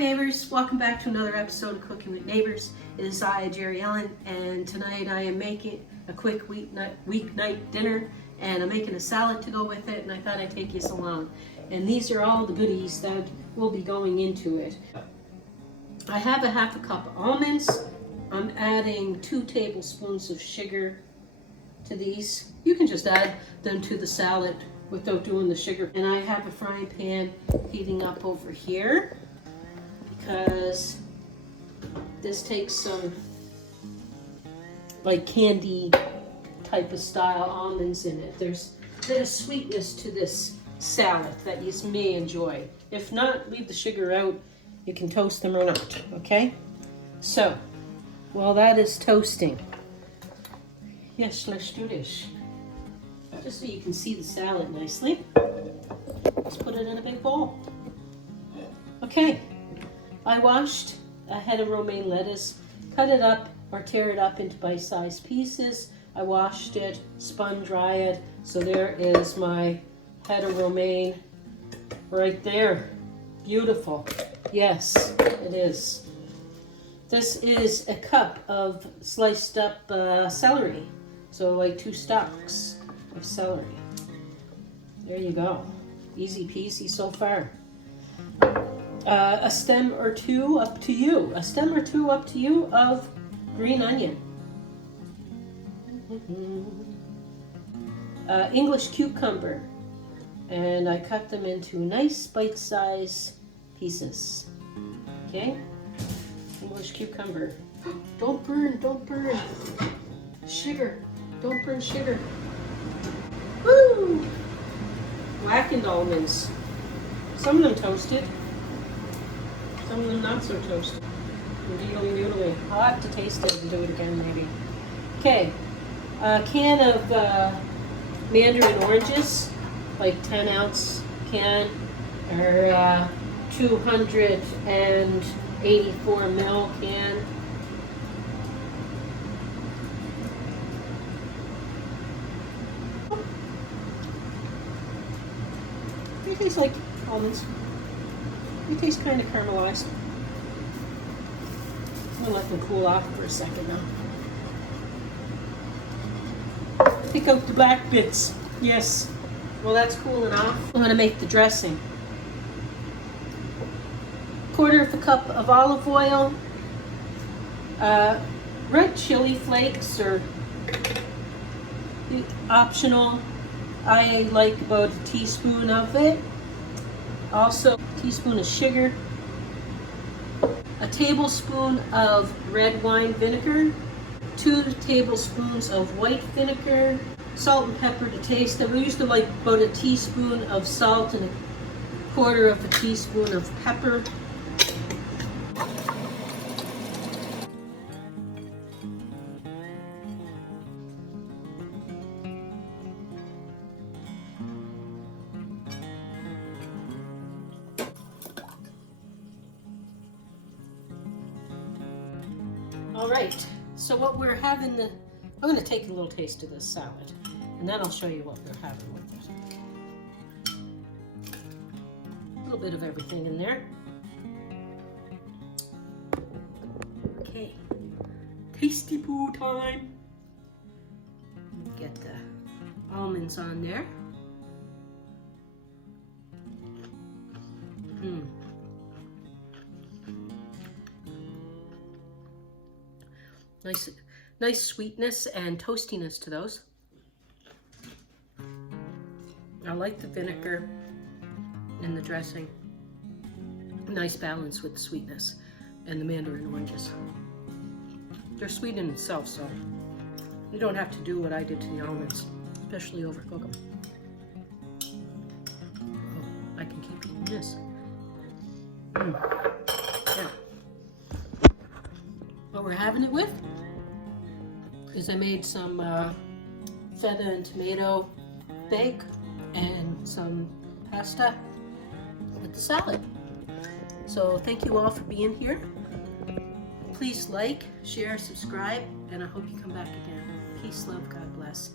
neighbors, welcome back to another episode of Cooking with Neighbors. It is I, Jerry Ellen, and tonight I am making a quick weeknight dinner, and I'm making a salad to go with it, and I thought I'd take you along. And these are all the goodies that will be going into it. I have a half a cup of almonds. I'm adding 2 tablespoons of sugar to these. You can just add them to the salad without doing the sugar. And I have a frying pan heating up over here because this takes some like candy type of style almonds in it. There's a bit of sweetness to this salad that you may enjoy. If not, leave the sugar out. You can toast them or not, okay? So, while that is toasting, yes, let's do this. Just so you can see the salad nicely. Let's put it in a big bowl. Okay, I washed a head of romaine lettuce, cut it up or tear it up into bite-sized pieces. I washed it, spun dry it, so there is my head of romaine right there. Beautiful. Yes, it is. This is a cup of sliced up celery, so like 2 stalks of celery. There you go. Easy peasy so far. A stem or two up to you. A stem or two up to you of green onion. English cucumber. And I cut them into nice bite-sized pieces. Okay? English cucumber. Don't burn, don't burn. Sugar. Don't burn sugar. Woo! Blackened almonds. Some of them toasted. Some of them not so toasted. Doodly. I'll have to taste it and do it again maybe. Okay. A can of Mandarin oranges, like 10-ounce can, or 284 ml can. They taste like almonds. They taste kind of caramelized. I'm gonna let them cool off for a second now. Pick out the black bits. Yes. Well, that's cooling off. I'm gonna make the dressing. 1/4 cup of olive oil, red chili flakes are optional. I like about a teaspoon of it. Also, a teaspoon of sugar, a tablespoon of red wine vinegar, 2 tablespoons of white vinegar, salt and pepper to taste. I used to like about a teaspoon of salt and 1/4 teaspoon of pepper. All right, so what we're having, I'm going to take a little taste of this salad, and then I'll show you what we're having with it. A little bit of everything in there. Okay, tasty poo time. Get the almonds on there. Nice sweetness and toastiness to those. I like the vinegar in the dressing. Nice balance with the sweetness and the mandarin oranges. They're sweet in itself, so you don't have to do what I did to the almonds, especially overcook them. Oh, I can keep eating this. Yeah. What we're having it with is I made some feta and tomato bake and some pasta with the salad. So thank you all for being here. Please like, share, subscribe, and I hope you come back again. Peace, love, God bless.